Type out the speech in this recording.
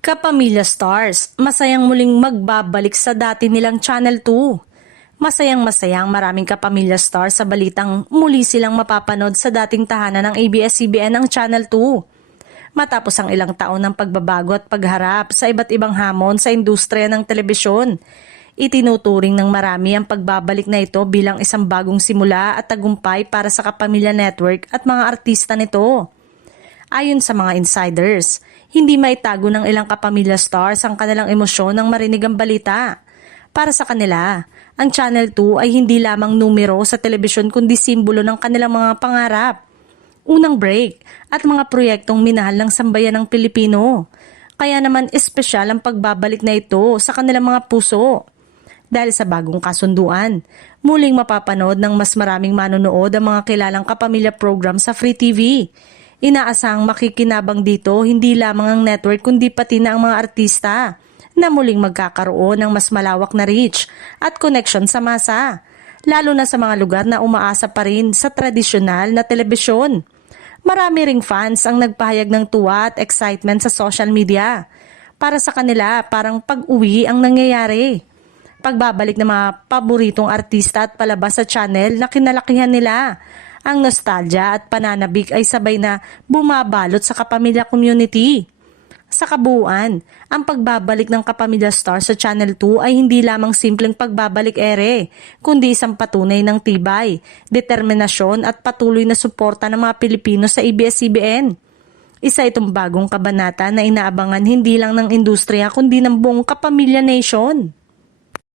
Kapamilya Stars, masayang muling magbabalik sa dati nilang Channel 2. Masayang-masayang maraming kapamilya stars sa balitang muli silang mapapanood sa dating tahanan ng ABS-CBN ng Channel 2. Matapos ang ilang taon ng pagbabago at pagharap sa iba't ibang hamon sa industriya ng telebisyon, itinuturing ng marami ang pagbabalik na ito bilang isang bagong simula at tagumpay para sa Kapamilya Network at mga artista nito. Ayon sa mga insiders, hindi maitago ng ilang kapamilya stars ang kanilang emosyon nang marinig ang balita. Para sa kanila, ang Channel 2 ay hindi lamang numero sa telebisyon kundi simbolo ng kanilang mga pangarap, unang break at mga proyektong minahal ng sambayan ng Pilipino. Kaya naman espesyal ang pagbabalik na ito sa kanilang mga puso. Dahil sa bagong kasunduan, muling mapapanood ng mas maraming manonood ang mga kilalang kapamilya program sa Free TV. Inaasahang makikinabang dito hindi lamang ang network kundi pati na ang mga artista na muling magkakaroon ng mas malawak na reach at connection sa masa, lalo na sa mga lugar na umaasa pa rin sa tradisyonal na telebisyon. Marami ring fans ang nagpahayag ng tuwa at excitement sa social media. Para sa kanila, parang pag-uwi ang nangyayari. Pagbabalik ng mga paboritong artista at palabas sa channel na kinalakihan nila. Ang nostalgia at pananabik ay sabay na bumabalot sa kapamilya community. Sa kabuuan, ang pagbabalik ng Kapamilya Stars sa Channel 2 ay hindi lamang simpleng pagbabalik ere, kundi isang patunay ng tibay, determinasyon at patuloy na suporta ng mga Pilipino sa ABS-CBN. Isa itong bagong kabanata na inaabangan hindi lang ng industriya kundi ng buong Kapamilya Nation.